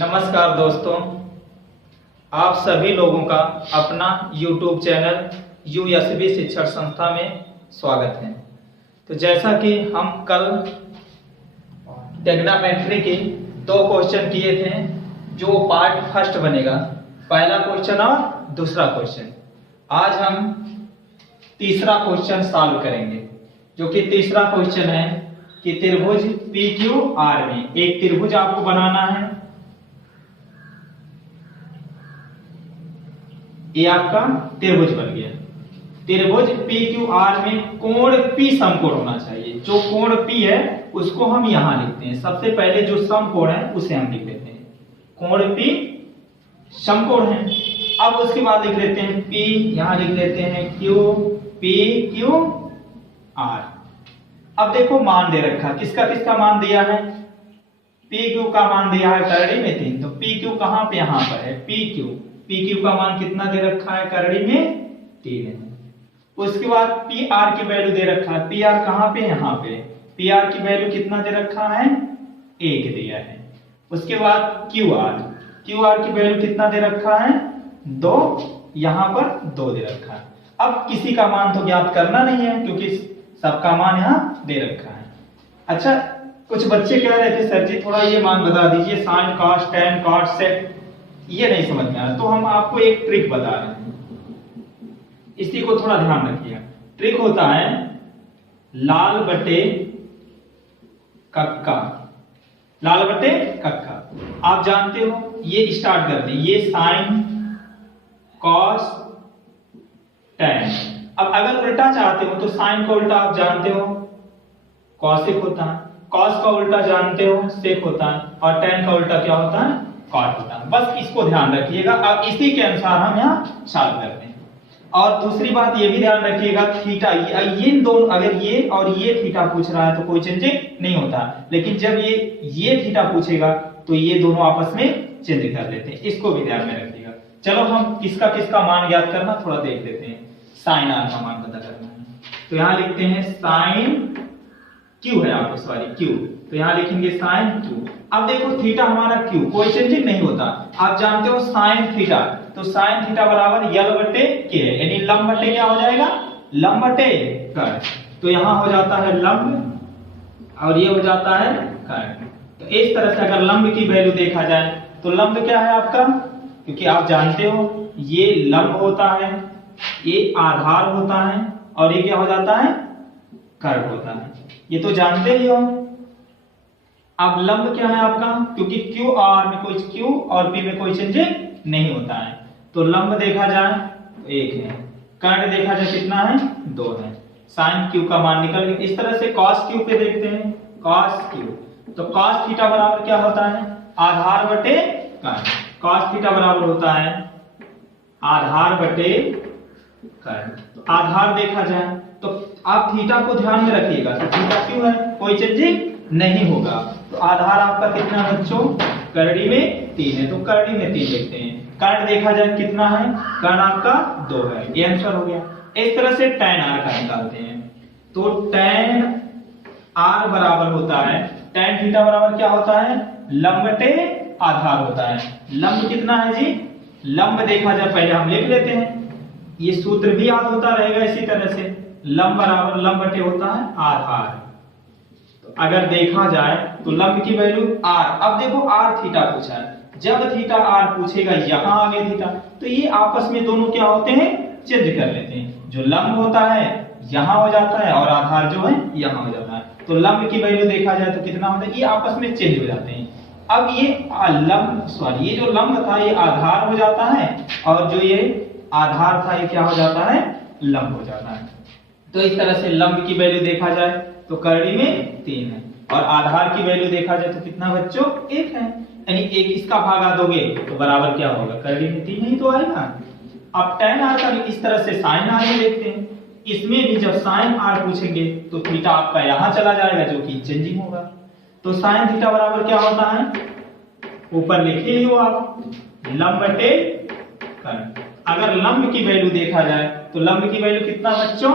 नमस्कार दोस्तों, आप सभी लोगों का अपना YouTube चैनल यूएसबी शिक्षण संस्था में स्वागत है। तो जैसा कि हम कल ट्रिग्नोमेट्री के 2 क्वेश्चन किए थे, जो पार्ट फर्स्ट बनेगा, पहला क्वेश्चन और दूसरा क्वेश्चन। आज हम तीसरा क्वेश्चन सॉल्व करेंगे, जो कि तीसरा क्वेश्चन है कि त्रिभुज PQR में एक त्रिभुज आपको बनाना है। ये आपका त्रिभुज बन गया। त्रिभुज PQR में कोण P समकोण होना चाहिए। जो कोण P है उसको हम यहां लिखते हैं। सबसे पहले जो समकोण है उसे हम लिख लेते हैं। कोण P समकोण है। अब उसके बाद लिख लेते हैं P, यहां लिख लेते हैं PQR। अब देखो मान दे रखा, किसका किसका मान दिया है? PQ का मान दिया है करड़ी में 3, तो PQ कहां पे? यहां पर है PQ का मान कितना दे रखा है? करड़ी में 3 है। उसके बाद PR की वैल्यू दे रखा है। PR कहां पे? यहां पे। PR की वैल्यू कितना दे रखा है? 1 दिया है। उसके बाद QR की वैल्यू कितना दे रखा है? 2, यहां पर 2 दे रखा है। अब किसी का मान तो ज्ञात करना नहीं है, क्योंकि सबका मान यहां दे रखा है। अच्छा, कुछ बच्चे कह रहे थे सर जी थोड़ा ये मान बता दीजिए, sin cos tan cot sec, ये नहीं समझ में आ रहा। तो हम आपको एक ट्रिक बता रहे हैं, इसी को थोड़ा ध्यान रखिएगा। ट्रिक होता है लाल बटे कक्का। लाल बटे कक्का आप जानते हो, ये स्टार्ट करते हैं, ये साइन कॉस टेन। अब अगर उल्टा चाहते हो तो साइन का उल्टा आप जानते हो कॉसेक होता है, कॉस का उल्टा जानते हो सेक होता है, और टेन का उल्टा क्या होता है? कॉट होता है। बस इसको ध्यान रखिएगा। अब इसी के अनुसार हम यहाँ सॉल्व करते हैं। और दूसरी बात ये भी ध्यान रखिएगा, थीटा, ये दोनों, अगर ये और ये थीटा पूछ रहा है तो कोई चेंजिंग नहीं होता, लेकिन जब ये थीटा पूछेगा तो ये दोनों आपस में चेंज कर लेते हैं। इसको भी ध्यान में रखिएगा। चलो हम किसका किसका मान ज्ञात करना थोड़ा देख लेते हैं। साइन आर का मान पता करना है, तो यहां लिखते हैं साइन क्यू है, आपको सॉरी क्यू, तो यहां लिखेंगे साइन क्यू। अब देखो थीटा हमारा क्यू, कोई चेंजिंग नहीं होता। आप जानते हो साइन थीटा, तो साइन थीटा बराबर यल बटे के है, यानी लंब बटे क्या हो जाएगा? लंब बटे कर्ण। तो यहां हो जाता है लंब और ये हो जाता है कर्ण। तो इस तरह से अगर लंब की वैल्यू देखा जाए तो लंब क्या है आपका? क्योंकि आप जानते हो ये लंब होता है, ये आधार होता है, और ये क्या हो जाता है? कर्व होता है। ये तो जानते ही हो। अब लंब क्या है आपका? क्योंकि QR में कोई Q और P में कोई चेंजिंग नहीं होता है, तो लंब देखा जाए तो 1 है, कर्ण देखा जाए कितना है? 2 है। साइन Q का मान निकल गया। इस तरह से cos Q पे देखते हैं, cos Q, तो cos थीटा बराबर क्या होता है? आधार बटे कर्ण। cos थीटा बराबर होता है आधार बटे कर्ण। तो आधार देखा जाए तो आप थीटा को ध्यान में रखिएगा, तो थीटा क्यों है? कोई चेंजिंग नहीं होगा। तो आधार आपका कितना बच्चों? करड़ी में 3 है, तो करड़ी में 3 लिखते हैं। कर्ण देखा जाए कितना है? कर्ण आपका 2 है, ये आंसर हो गया। इस तरह से tan r का निकालते हैं, तो tan r बराबर होता है, tan थीटा बराबर क्या होता है? लंब बटे आधार होता है। लंब कितना है जी? लंब देखा जाए पहले हम लिख लेते हैं, ये सूत्र भी याद होता रहेगा इसी तरह से, लंब बराबर लंब बटे होता है आधार। तो अगर देखा जाए तो लंब की वैल्यू r। अब देखो r थीटा पूछा है, जब थीटा r पूछेगा यहां आगे थीटा, तो ये आपस में दोनों क्या होते हैं? चेंज कर लेते हैं। जो लंब होता है यहां हो जाता है और आधार जो है यहां हो जाता है। तो लंब की वैल्यू देखा जाए तो कितना होता है? ये आपस में चेंज हो जाते हैं। अब ये ये जो लंब था ये आधार हो जाता है, और जो ये आधार था ये क्या हो जाता है? लंब हो जाता है। तो इस तरह से लंब की वैल्यू देखा जाए तो करड़ी में 3 है, और आधार की वैल्यू देखा जाए तो कितना बच्चों? 1 है, यानी 1 इसका भागा दोगे तो बराबर क्या होगा? करड़ी में 3 ही तो आएगा। अब tan r का भी इस तरह से sin r में देखते हैं, इसमें भी जब sin r पूछेंगे तो थीटा आपका यहां चला जाएगा, जो कि चेंजिंग होगा। तो sin थीटा बराबर क्या होता है? ऊपर लिखे ही हो आप, लंब बटे कर्ण। अगर लंब की वैल्यू देखा जाए तो लंब की वैल्यू कितना बच्चों?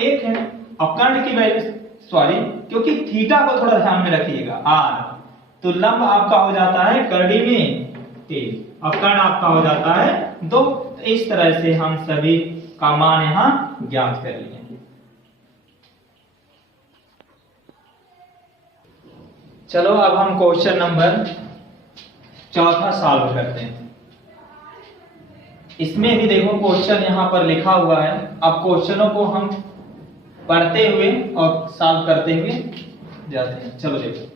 1 है, और कर्ण की वैल्यू, सॉरी, क्योंकि थीटा को थोड़ा ध्यान में रखिएगा, r तो लंब आपका हो जाता है करड़ी में तेज और कर्ण आपका हो जाता है 2। तो इस तरह से हम सभी का मान यहां ज्ञात कर लिए। चलो अब हम क्वेश्चन नंबर 4 सॉल्व करते हैं। इसमें भी देखो क्वेश्चन यहां पर लिखा हुआ है। अब क्वेश्चनों को हम पढ़ते हुए और सॉल्व करते हुए जाते हैं। चलो देखो,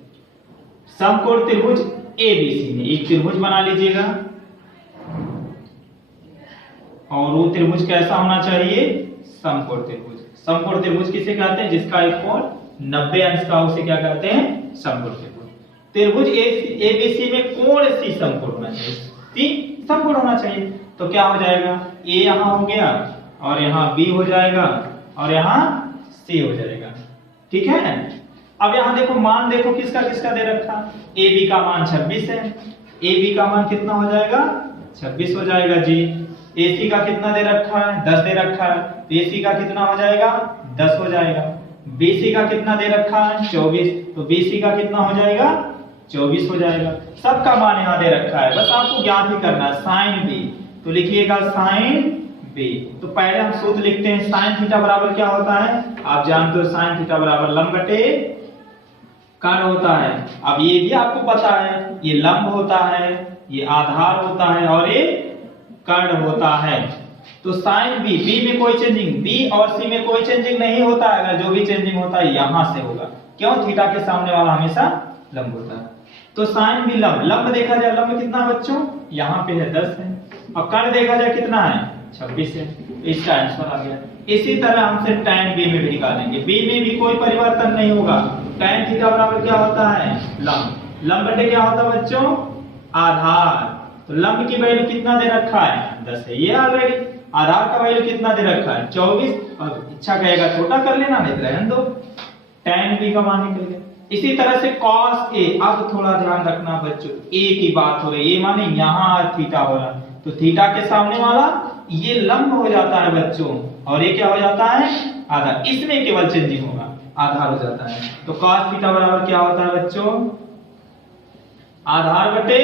समकोण त्रिभुज एबीसी में एक त्रिभुज बना लीजिएगा और वो त्रिभुज कैसा होना चाहिए? समकोण त्रिभुज। समकोण त्रिभुज किसे कहते हैं? जिसका एक कोण 90 अंश का, उसे क्या कहते हैं? समकोण त्रिभुज। त्रिभुज एबीसी में कोण सी समकोण होना चाहिए, सी समकोण होना चाहिए। तो क्या हो जाएगा? ए यहां हो गया और यहां बी हो जाएगा और यहां सी हो जाएगा। ठीक है। अब यहां देखो मान देखो किसका किसका दे रखा। ए बी का मान 26 है। ए बी का मान कितना हो जाएगा? 26 हो जाएगा जी। ए सी का कितना दे रखा है? 10 दे रखा है। ए सी का कितना हो जाएगा? 10 हो जाएगा। बी सी का कितना दे रखा है? 24। तो बी सी का कितना हो जाएगा? 24 हो जाएगा। सबका मान यहां दे रखा है, बस आपको ज्ञात ही करना है। साइन बी, तो लिखिएगा साइन बी। तो पहले हम सूत्र लिखते हैं। साइन थीटा बराबर क्या होता है? आप जानते हो साइन थीटा बराबर लंब बटे कर्ण होता है। अब ये भी आपको पता है, ये लंब होता है, ये आधार होता है और ये कर्ण होता है। तो साइन बी, बी में कोई चेंजिंग, बी और सी में कोई चेंजिंग नहीं होता है। अगर जो भी चेंजिंग होता है यहां से होगा। क्यों? थीटा के सामने वाला हमेशा लंब होता है। तो साइन बी लंब, लंब देखा जाए लंब कितना बच्चों? यहाँ पे है 10 है और कर्ण देखा जाए कितना है? 26 है। इसका आंसर आ गया। इसी तरह हमसे tan b में भी निकालेंगे। b में भी कोई परिवर्तन नहीं होगा। tan थीटा बराबर क्या होता है? लंब। लंब बटे क्या होता है बच्चों? आधार। तो लंब की वैल्यू कितना दे रखा है? 10 है ये ऑलरेडी। आधार का वैल्यू कितना दे रखा है? 24। और इच्छा कहेगा छोटा कर लेना, नहीं तो रहने दो। tan b का मान निकल गया। इसी तरह से cos a, अब थोड़ा ध्यान रखना बच्चों, a की बात हो रही है, माने यहां थीटा हो रहा, तो थीटा के सामने वाला ये लंब हो जाता है बच्चों और ये क्या हो जाता है? आधार। इसमें केवल चेंजिंग होगा, आधार हो जाता है। तो cos थीटा बराबर क्या होता है बच्चों? आधार बटे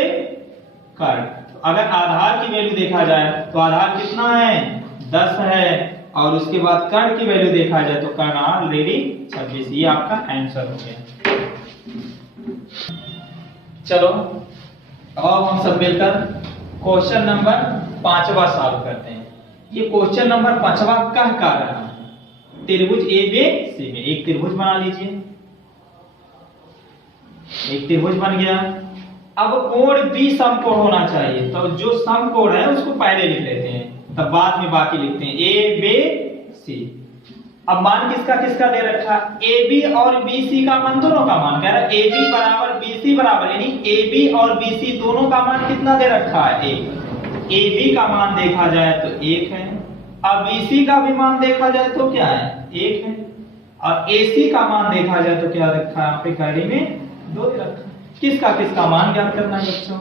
कर्ण। तो अगर आधार की वैल्यू देखा जाए तो आधार कितना है? 10 है और उसके बाद कर्ण की वैल्यू देखा जाए तो कर्ण ऑलरेडी 26। ये आपका आंसर हो गया। चलो अब हम सब मिलकर क्वेश्चन नंबर 5वां सॉल्व करते हैं। ये क्वेश्चन नंबर 5वां कह का रहा है त्रिभुज एबीसी में एक त्रिभुज बना लीजिए। एक त्रिभुज बन गया। अब कोण बी समकोण होना चाहिए, तो जो समकोण है उसको पहले लिख लेते हैं, तब बाद में बाकी लिखते हैं। A B C. अब मान किसका किसका दे रखा? ए बी और बी सी का मान, दोनों का मान कह रहा है। ए बी बराबर बी सी बराबर, यानी ए बी और बी सी दोनों का मान कितना दे रखा है? 1। ए बी का मान देखा जाए तो 1 है। अब बी सी का भी मान देखा जाए तो क्या है? 1 है। और ए सी का मान देखा जाए तो क्या रखा है? यहाँ पे कड़ी में 2 दे रखा है। किसका किसका मान ज्ञात करना है बच्चों?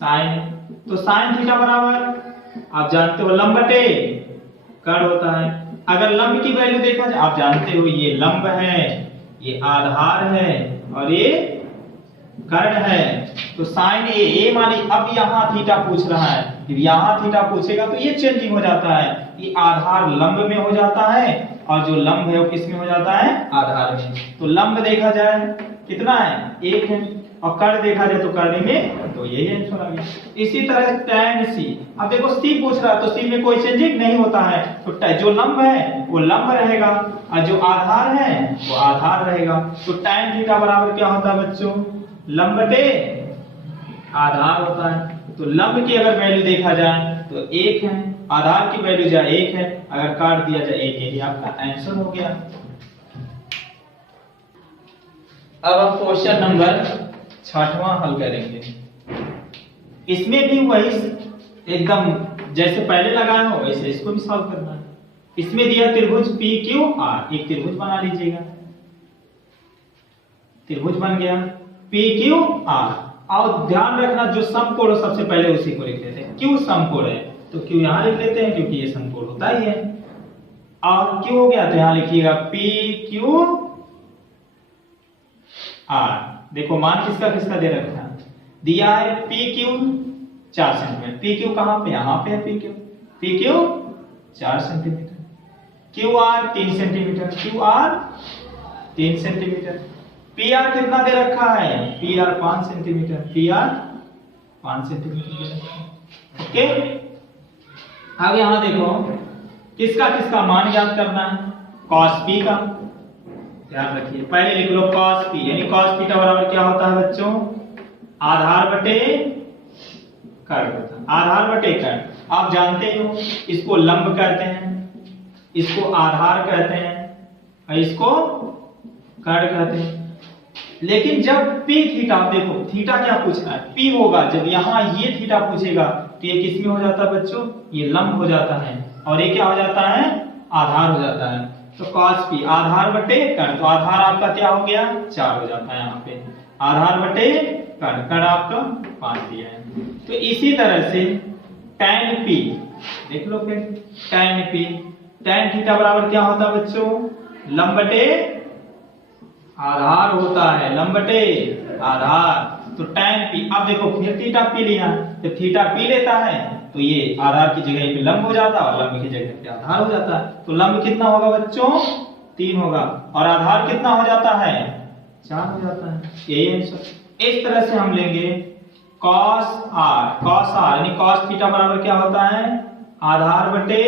साइन। तो साइन थीटा बराबर आप जानते हो लंब बटे कर्ण होता है। अगर लंब की वैल्यू देखा जाए, आप जानते हो ये लंब है, ये आधार है और ये कर्ण है। तो साइन ए मानी, अब यहां थीटा पूछ रहा है, फिर यहां थीटा पूछेगा तो ये चेंजिंग हो जाता है। ये आधार लंब में हो जाता है और जो लंब है वो किस में हो जाता है? आधार में। तो लंब देखा जाए कितना है? 1 है और कर्ण देखा जाए तो कर्ण में, तो यही आंसर आ गया। इसी तरह tan c, अब देखो c पूछ रहा है तो c में कोई चेंजिंग नहीं होता है, तो जो लंब है वो लंब रहेगा और जो आधार है वो आधार रहेगा। तो tan थीटा बराबर क्या होता है बच्चों? लंब बटे आधार होता है। तो लंब की अगर वैल्यू देखा जाए तो 1 है, आधार की वैल्यू जाए 1 है, अगर काट दिया जाए 1, यही आपका आंसर हो गया। अब हम क्वेश्चन नंबर 6वां हल करेंगे। इसमें भी वही एकदम जैसे पहले लगाया हो वैसे इसको भी सॉल्व करना है। इसमें दिया त्रिभुज पी क्यू आर, एक त्रिभुज बना लीजिएगा। त्रिभुज बन गया पी क्यू आर। और ध्यान रखना जो समकोण हो सबसे पहले उसी को लिख लेते हैं। क्यू समकोण है तो क्यू यहां लिख लेते हैं क्योंकि ये समकोण होता ही है। और क्यू हो गया तो यहां लिखिएगा पी क्यू आर। देखो मान किसका किसका दे रखा है, दिया है P Q 4 centimetre, P Q कहां पे, यहां पे है P Q 4 centimetre, Q R 3 centimetre, Q R 3 centimetre, P R कितना दे रखा है, P R 5 centimetre, P R 5 centimetre दे रखा है। ओके, अब यहां देखो किसका किसका मान ज्ञात करना है, cos p का, ध्यान रखिए पहले लिख लो cos p, यानी cos थीटा बराबर क्या होता है बच्चों, आधार बटे कर्ण, आधार बटे कर्ण। आप जानते हो इसको लंब कहते हैं, इसको आधार कहते हैं और इसको कर्ण कहते हैं। लेकिन जब p थीटा, देखो थीटा क्या पूछना है, p होगा, जब यहां ये थीटा पूछेगा तो ये किस में हो जाता है बच्चों, ये लंब हो जाता है और ये क्या हो जाता है, आधार हो जाता है। तो cos p आधार बटे कर्ण, तो आधार आपका क्या हो गया 4 हो जाता है, यहाँ पे आधार बटे कर्ण, कर्ण आपका 5 दिया है। तो इसी तरह से tan p देख लो, फिर tan p, tan थीटा बराबर क्या होता है बच्चों, लंब बटे आधार होता है, लंब बटे आधार। तो tan p, अब देखो फिर थीटा p लिया, जब थीटा p लेता है तो ये आधार की जगह पे लंब हो जाता है और लंब की जगह पे आधार हो जाता है। तो लंब कितना होगा बच्चों, 3 होगा और आधार कितना हो जाता है, 4 हो जाता है, यही आंसर। इस तरह से हम लेंगे cos r यानी cos थीटा बराबर क्या होता है, आधार बटे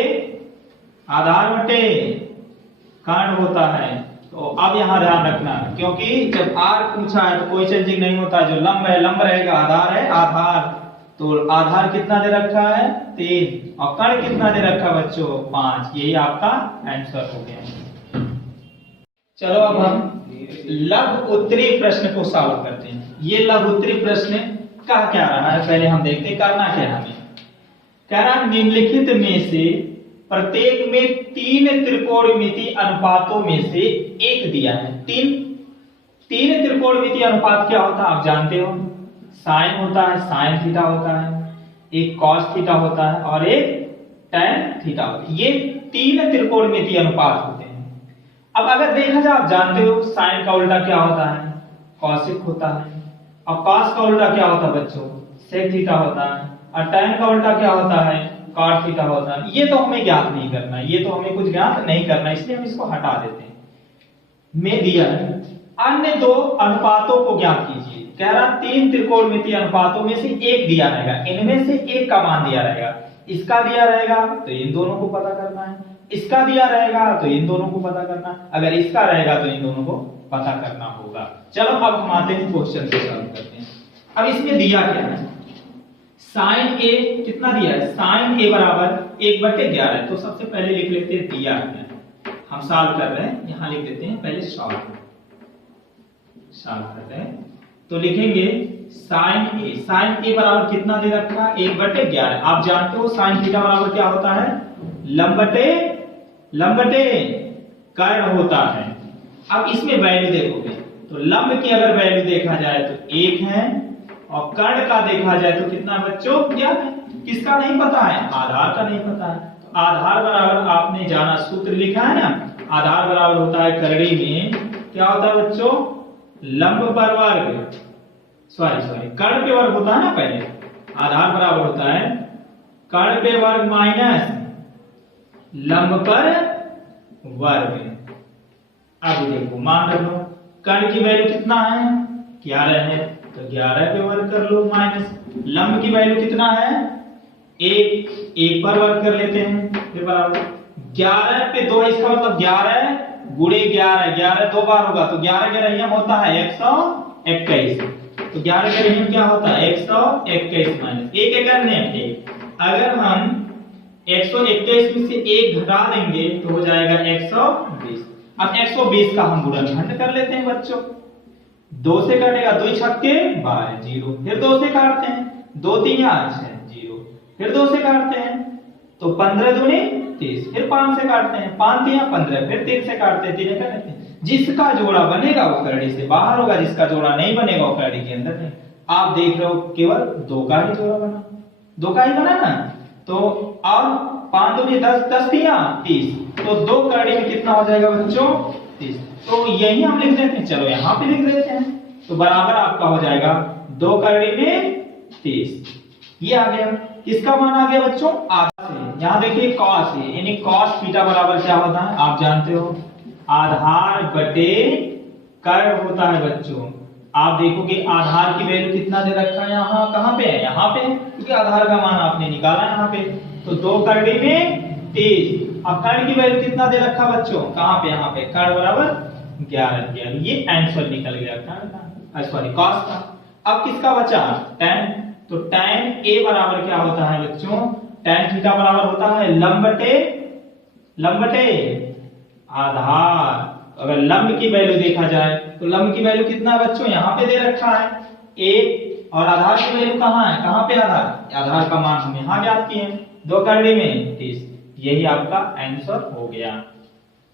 कर्ण होता है। तो अब यहां ध्यान रखना, क्योंकि जब r पूछा है तो कोई चेंजिंग नहीं होता, जो लंब है लंब रहेगा, आधार है आधार। तो आधार कितना दे रखा है 3 और कर्ण कितना दे रखा है बच्चों 5, यही आपका आंसर हो गया। चलो अब हम लघु उत्तरी प्रश्न को सॉल्व करते हैं। ये लघु उत्तरी प्रश्न कह क्या रहा है, पहले हम देखते हैं करना क्या है हमें। कह रहा है निम्नलिखित में से प्रत्येक में 3 त्रिकोणमितीय अनुपातों में से एक दिया है। 3 त्रिकोणमितीय अनुपात क्या होता है आप जानते हो, साइन होता है, साइन थीटा होता है, एक कॉस थीटा होता है और एक टैन थीटा होता है। ये 3 त्रिकोणमितीय अनुपात होते हैं। अब अगर देखा जाए, आप जानते हो साइन का उल्टा क्या होता है, कॉसिक होता है, और कॉस का उल्टा क्या होता है बच्चों, सेक थीटा होता है, और टैन का उल्टा क्या होता है, कॉट थीटा होता है। ये तो हमें ज्ञात नहीं करना, ये तो हमें कुछ ज्ञात नहीं करना, इसलिए हम इसको हटा देते हैं। में दिया है अन्य 2 अनुपातों को ज्ञात कीजिए। कह रहा 3 त्रिकोणमितीय अनुपातों में से एक दिया रहेगा, इनमें से एक का मान दिया रहेगा, इसका दिया रहेगा तो इन दोनों को पता करना है, इसका दिया रहेगा तो इन दोनों को पता करना, अगर इसका रहेगा तो इन दोनों को पता करना होगा। चलो अब हम आते हैं क्वेश्चन को सॉल्व करते हैं। अब इसमें दिया क्या है, साइन ए कितना दिया है, साइन ए बराबर 1/11। तो सबसे पहले लिख लेते हैं दिया है, हम सॉल्व कर रहे हैं, यहां लिख देते हैं पहले सॉल्व कर रहे हैं। तो लिखेंगे साइन ए बराबर कितना दे रखा है 1/11। आप जानते हो साइन थीटा बराबर क्या होता है, लंब बटे कर्ण होता है। अब इसमें वैल्यू देखोगे तो लंब की अगर वैल्यू देखा जाए तो 1 है और कर्ण का देखा जाए तो कितना बच्चों, क्या है, किसका नहीं पता है, आधार का नहीं पता है। तो आधार बराबर आपने जाना, सूत्र लिखा है ना, आधार बराबर होता है करड़ी में क्या होता है बच्चों, लंब पर वर्ग, सॉरी कर्ण पे वर्ग होता है ना, पहले आधार बराबर होता है कर्ण पे वर्ग माइनस लंब पर वर्ग। अब देखो मान रख लो कर्ण की वैल्यू कितना है 11 है, तो 11 पे वर्ग कर लो, माइनस लंब की वैल्यू कितना है 1 पर वर्ग कर लेते हैं, फिर बराबर 11 पे 2, इसका मतलब 11 गुणे 11 2 बार होगा, तो 11 का रेडियन होता है 121। तो 11 का रेडियन क्या होता है 121 माइनस 1 करने 1। अगर हम 121 में से 1 घटा देंगे तो हो जाएगा 120। अब 120 का हम गुणनखंड कर लेते हैं बच्चों, 2 से कटेगा 2 छक्के 12 0, फिर 2 से काटते हैं 2 3 6 0, फिर 2 से काटते हैं तो 15 दूनी 30, फिर 5 से काटते हैं 5 3 15, फिर 3 से काटते हैं 3 करते हैं। जिसका जोड़ा बनेगा वो करड़ी से बाहर होगा, जिसका जोड़ा नहीं बनेगा वो करड़ी के अंदर है। आप देख रहे हो केवल 2 का ही जोड़ा बना, 2 का ही बना ना, तो अब 5 दूनी 10 10 3 30, तो 2 करड़ी में कितना हो जाएगा बच्चों 30। तो यही हम लिख देते हैं, चलो यहाँ पे लिख देते हैं तो बराबर आपका हो जाएगा 2 करड़ी में 30। ये आ गया। किसका मान आ गया बच्चों? आधा से। यहाँ देखिए कॉस है, यानी कॉस थीटा बराबर क्या होता है आप जानते हो, आधार बटे कर्ण होता है बच्चों। आप देखोगे आधार की वैल्यू कितना दे रखा है यहाँ, कहाँ पे है? यहाँ पे, क्योंकि आधार का मान आपने निकाला यहाँ पे। तो 2 करड़ी में 30। अब कर्ण की वैल्यू कितना दे रखा बच्चों? कहाँ पे? यहाँ पे। कर्ण बराबर 11। ये आंसर निकल गया कर्ण का, सॉरी कॉस का। अब किसका बचा? tan। तो tan a बराबर क्या होता है बच्चों? tan थीटा बराबर होता है लंब बटे आधार। अगर लंब की वैल्यू देखा जाए तो लंब की वैल्यू कितना है बच्चों? यहाँ पे दे रखा है 1, और आधार की वैल्यू कहाँ है? कहाँ पे आधार? आधार का मान हम यहाँ ज्ञात किए हैं 2 करड़ी में 30। यही आपका आंसर हो गया।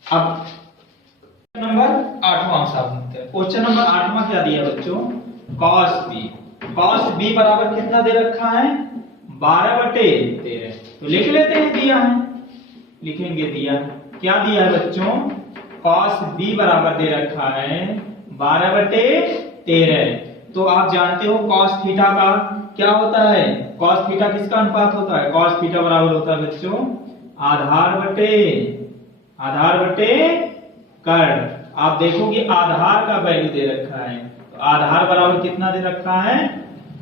अब नंबर 8वां क्वेश्चन नंबर 8वां क्या दिया बच्चों? cos b। cos b बराबर कितना दे रखा है? 12/13। तो लिख लेते हैं, दिया है, लिखेंगे दिया। क्या दिया है बच्चों? cos b बराबर दे रखा है 12/13। तो आप जानते हो cos थीटा का क्या होता है? cos थीटा किसका अनुपात होता है? cos थीटा बराबर होता है बच्चों आधार बटे कर्ण। आप देखोगे आधार का वैल्यू दे रखा है, तो आधार बराबर कितना दे रखा है?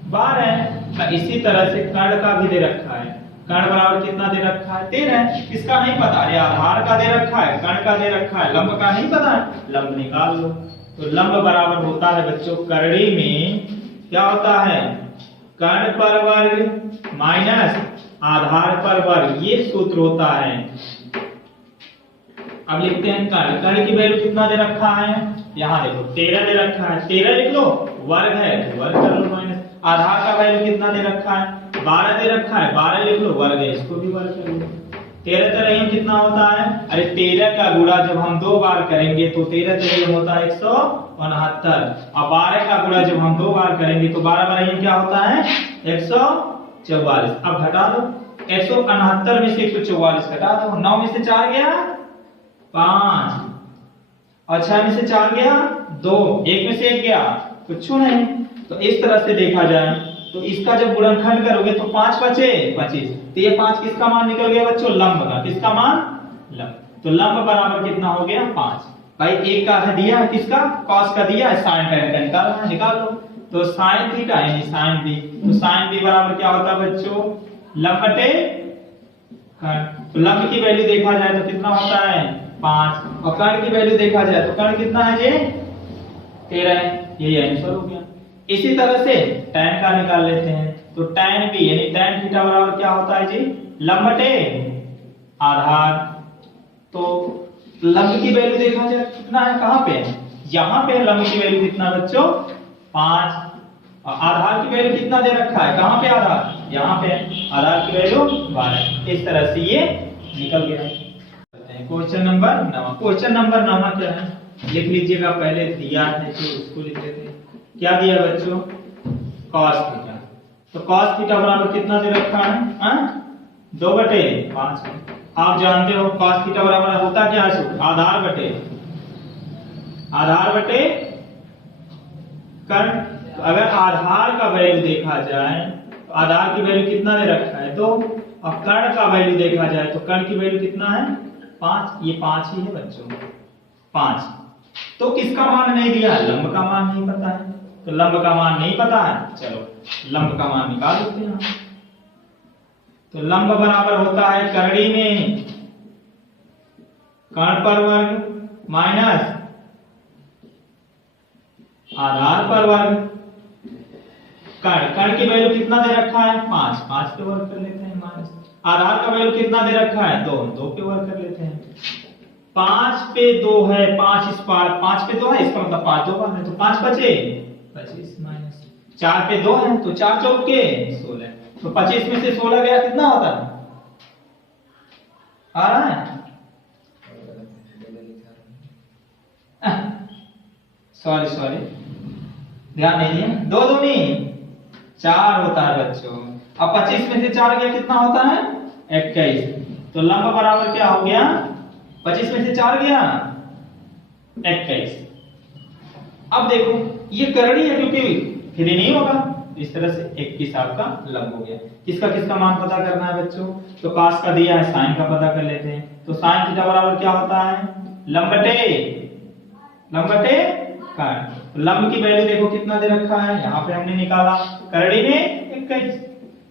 12। इसी तरह से कर्ण का भी दे रखा है, कर्ण बराबर कितना दे रखा है? 13। इसका नहीं पता, अरे आधार का दे रखा है, कर्ण का दे रखा है, लंब का नहीं पता है, लंब निकाल लो। तो लंब बराबर होता है बच्चों करड़ी में क्या होता है? कर्ण पर वर्ग माइनस आधार पर वर्ग, ये सूत्र होता है। अब लिखते हैं कर्ण। कर्ण की वैल्यू कितना दे रखा है? यहाँ देखो 13 दे रखा है, 13 लिख लो, वर्ग है तो वर्ग कर लो माइनस। आधार का वैल्यू कितना दे रखा है? 12 दे रखा है, 12 लिख लो, वर्ग है, इसको भी वर्ग कर लो। 13 तरह कितना होता है? अरे 13 का गुणा जब हम 2 बार करेंगे तो 13 तरह होता है 169, और 12 का गुणा जब हम 2 बार करेंगे तो 12 बार क्या होता है? 144। अब घटा दो, 169 में से 144 घटा दो, 9 में से 4 गया 5, और 6 में से 4 गया 2, 1 में से 1 गया कुछ नहीं। तो इस तरह से देखा जाए तो इसका जब गुणनखंड करोगे तो 5 बचे 25। तो ये 5 किसका मान निकल गया बच्चों? लंब का। किसका मान? लंब। तो लंब बराबर कितना हो गया? 5। भाई एक का है दिया है, किसका? cos का दिया है, sin tan का निकालना है, निकाल लो। तो sin थीटा यानी sin b, तो sin b बराबर क्या होता है बच्चों? लंब बटे कर्ण। तो लंब की वैल्यू देखा जाए तो कितना होता है? 5, और कर्ण की वैल्यू देखा जाए तो कर्ण कितना है जी? 13। यही आंसर हो गया। इसी तरह से tan का निकाल लेते हैं। तो tan b यानी tan थीटा बराबर क्या होता है जी? लंब बटे आधार। तो लंब की वैल्यू देखा जाए कितना है? कहाँ पे है? यहाँ पे लंब की वैल्यू कितना बच्चों? 5, और आधार की वैल्यू कितना दे रखा है? कहाँ पे आधार? यहाँ पे। आधार की वैल्यू 12। इस तरह से ये निकल गया। Question number 9। क्वेश्चन नंबर 9 क्या है? लिख लीजिएगा, पहले दिया है तो उसको लिख लेते हैं। क्या दिया बच्चों? cos theta. तो cos थीटा बराबर कितना दे रखा है? 2/5। आप जानते हो cos थीटा बराबर होता क्या है? आधार बटे कर्ण। तो अगर आधार का वैल्यू देखा जाए तो आधार की वैल्यू कितना दे रखा है? 2, और कर्ण का वैल्यू देखा जाए तो कर्ण की वैल्यू कितना है? 5। ये 5 ही है बच्चों, 5। तो किसका मान नहीं दिया? लंब का मान नहीं पता है। तो लंब का मान नहीं पता है, चलो लंब का मान निकाल लेते हैं। तो लंब बराबर होता है करड़ी में कर्ण पर वर्ग माइनस आधार पर वर्ग। कर्ण की वैल्यू कितना दे रखा है? 5, 5 पे वर्ग कर लेते हैं माइनस। आधार का वैल्यू कितना दे रखा है? 2, 2 पे वर्ग कर लेते हैं। 5 पे 2 है, 5 इस पार, 5 पे 2 है, इसका मतलब 5 2 बार है, तो 5 बचे 25 माइनस 4 पे 2 है, तो 4 चौके 16। तो 25 में से 16 गया कितना होता है? आ रहा है? सॉरी ध्यान नहीं दिया। 2 दूनी 4 होता है बच्चों। अब 25 में से 4 गया कितना होता है? 21। तो लंब बराबर क्या हो गया? 25 में से 4 गया 21। अब देखो ये करड़ी है क्योंकि फिर ही नहीं होगा। इस तरह से 21 आपका लंब हो गया। किसका किसका मान पता करना है बच्चों? तो cos का दिया है, sin का पता कर लेते हैं। तो sin थीटा बराबर क्या होता है? लंब बटे कर्ण। तो लंब की वैल्यू देखो कितना दे रखा है, यहाँ पे हमने निकाला करड़ी में 21।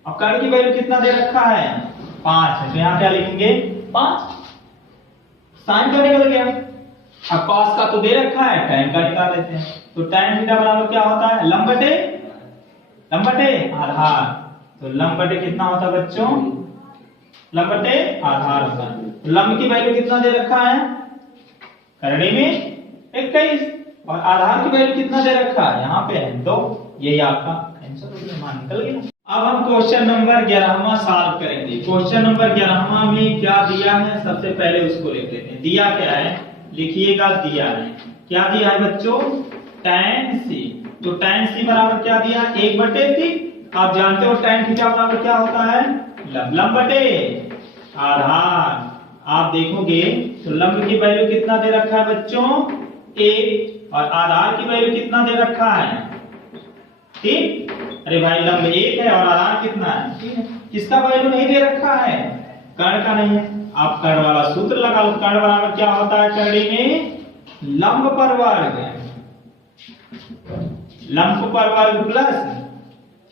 अब कर्ण की वैल्यू कितना दे रखा है? 5 है, तो यहाँ क्या लिखेंगे? 5। sin का निकल गया। अब cos का तो दे रखा है, tan का निकाल लेते हैं। तो tan थीटा बराबर क्या होता है? लंब बटे आधार। तो लंब बटे कितना होता है बच्चों? लंब बटे आधार होता है। तो लंब की वैल्यू कितना दे रखा है? करड़ी में 21 और आधार की वैल्यू कितना दे रखा है? यहाँ पे है 2। यही आपका आंसर हो गया, मान निकल गया। अब हम क्वेश्चन नंबर 11वां सॉल्व करेंगे। क्वेश्चन नंबर 11वां में क्या दिया है, सबसे पहले उसको लिख लेते हैं। दिया क्या है? लिखिएगा, दिया है क्या? दिया है बच्चों? tan c। तो tan c बराबर क्या दिया? 1/3। आप जानते हो tan थीटा बराबर क्या होता है? लंब बटे आधार। आप देखोगे तो लंब की वैल्यू कितना दे रखा है बच्चों? 1 और आधार की वैल्यू कितना दे रखा है? 3। अरे भाई लंब 1 है और आधार कितना है? 3। किसका वैल्यू नहीं दे रखा है? कर्ण का नहीं है। आप कर्ण वाला सूत्र लगा लो। कर्ण बराबर क्या होता है करड़ी में? लंब पर वर्ग। लंब पर वर्ग प्लस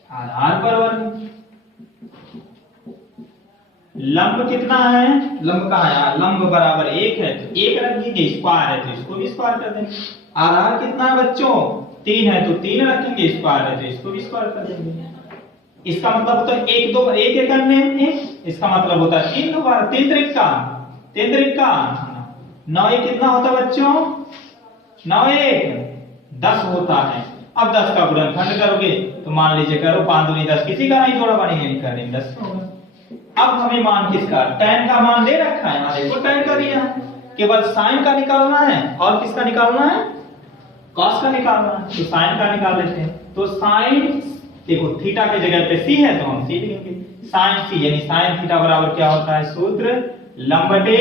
आधार पर वर्ग। लंब कितना है? लंब का है लंब बराबर 1 है, तो 1 रखेंगे। स्क्वायर है तो इसको भी स्क्वायर कर देंगे। आधार कितना है बच्चों? 3 है तो 3 रखेंगे। स्क्वायर है तो इसको भी स्क्वायर कर देंगे। इसका मतलब होता है 1 2 1 करने में, इसका मतलब होता है 3 2 12 3 त्रिक का 9 1 कितना होता है बच्चों? 9 1 10 होता है। अब 10 का गुणनखंड करोगे तो मान लीजिए करो 5 दूनी 10, किसी का नहीं जोड़ा बनेगा, नहीं करेंगे 10 होगा। अब हमें मान किसका? tan का मान दे रखा है, यहाँ देखो tan का दिया है। केवल sin का निकालना है और किसका निकालना है? cos का निकालना है। तो sin का निकाल लेते हैं। तो sin देखो थीटा की जगह पे c है तो हम c लिखेंगे। sin c यानी sin थीटा बराबर क्या होता है? सूत्र लंब बटे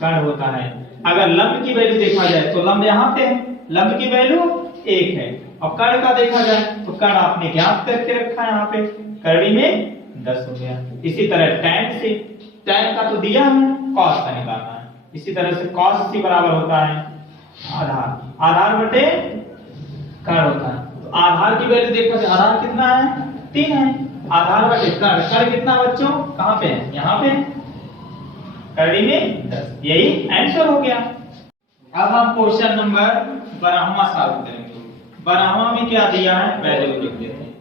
कर्ण होता है। अगर लंब की वैल्यू देखा जाए तो लंब यहाँ पे है, लंब की वैल्यू 1 है। और कर्ण का देखा जाए तो कर्ण आपने ज्ञात करके रखा है यहाँ पे, करड़ी में 10 हो गया। इसी तरह tan से, tan का तो दिया है, cos का निकालना है। इसी तरह से cos c बराबर होता है आधार बटे कर्ण होता है। तो आधार की वैल्यू देखो, आधार कितना है? 3 है। आधार बटे कर्ण कितना बच्चों? कहाँ पे है? यहाँ पे, करड़ी में 10। यही आंसर हो गया। अब हम क्वेश्चन नंबर 12वां सॉल्व करेंगे। 12वां में क्या दिया है पहले वो लिख लेते हैं।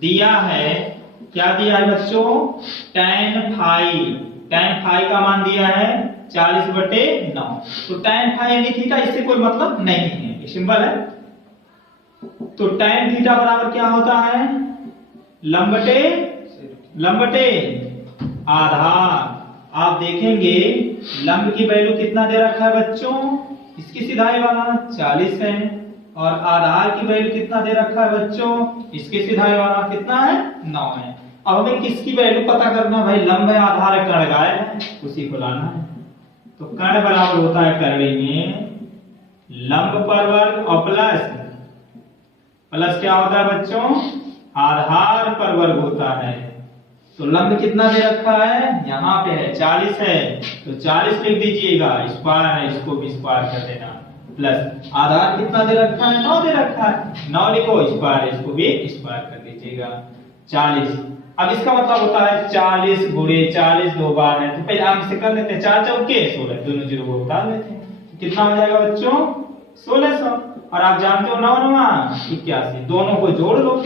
दिया है क्या? दिया है बच्चों tan फाई का मान दिया है 40/9। तो tan फाई यानी थीटा, इससे कोई मतलब नहीं है, ये सिंबल है। तो tan थीटा बराबर क्या होता है? लंब बटे आधार। आप देखेंगे लंब की वैल्यू कितना दे रखा है बच्चों? इसकी सिधाई वाला 40 है और आधार की वैल्यू कितना दे रखा है बच्चों? इसकी सिधाई वाला कितना है? 9 है। अब हमें किसकी वैल्यू पता करना? भाई लंब है, आधार है, कर्ण गायब है, उसी को लाना है। तो कर्ण बराबर होता है करड़ी में लंब पर वर्ग और प्लस क्या होता है बच्चों? आधार पर वर्ग होता है। तो लंब कितना दे रखा है? यहाँ पे है 40 है तो 40 लिख दीजिएगा। स्क्वायर है, इसको भी स्क्वायर कर देना। प्लस आधार कितना दे रखा है? 9 दे रखा है, 9 लिखो, स्क्वायर इसको भी स्क्वायर कर दीजिएगा। 40। अब इसका मतलब होता है 40 गुणे 40 दो बार है, तो पहले हम से कर लेते हैं 4 चौके 16, दोनों जीरो को उतार लेते हैं। कितना हो जाएगा बच्चों? 1600। और आप जानते हो 9 9 81, दोनों को जोड़ लो।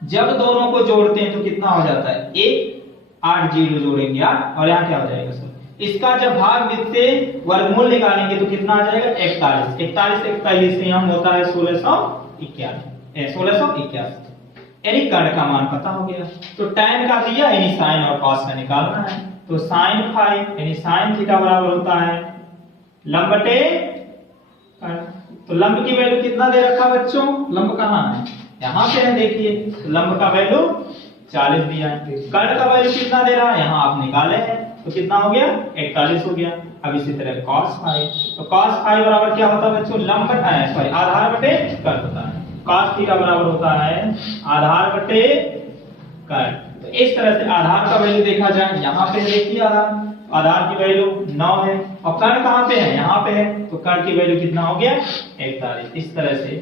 जब दोनों को जोड़ते हैं तो कितना हो जाता है? 1 8 0 जोड़ेंगे 8 और यहाँ क्या हो जाएगा? 16। इसका जब भाग से वर्गमूल निकालेंगे तो कितना आ जाएगा? 41। 41 से हम होता है 1681, यानी कर्ण का मान पता हो गया। तो tan का दिया यानी sin और cos का निकालना है। तो sin फाई यानी sin थीटा बराबर होता है लंब बटे कर्ण। तो लंब की वैल्यू कितना दे रखा बच्चों? लंब कहाँ है? यहाँ पे है, देखिए। तो लंब का वैल्यू 40 दिया है। कर्ण का वैल्यू कितना दे रहा है, यहाँ आप निकाले हैं तो कितना हो गया 41 हो गया। अब इसी तरह cos फाई, तो cos फाई बराबर क्या होता है बच्चों, सॉरी आधार बटे कर्ण होता है। cos थीटा बराबर होता है आधार बटे कर्ण। तो इस तरह से आधार का वैल्यू देखा जाए, यहाँ पे देखिए आधार की वैल्यू 9 है और कर्ण कहाँ पे है, यहाँ पे है, तो कर्ण की वैल्यू कितना हो गया 41। इस तरह से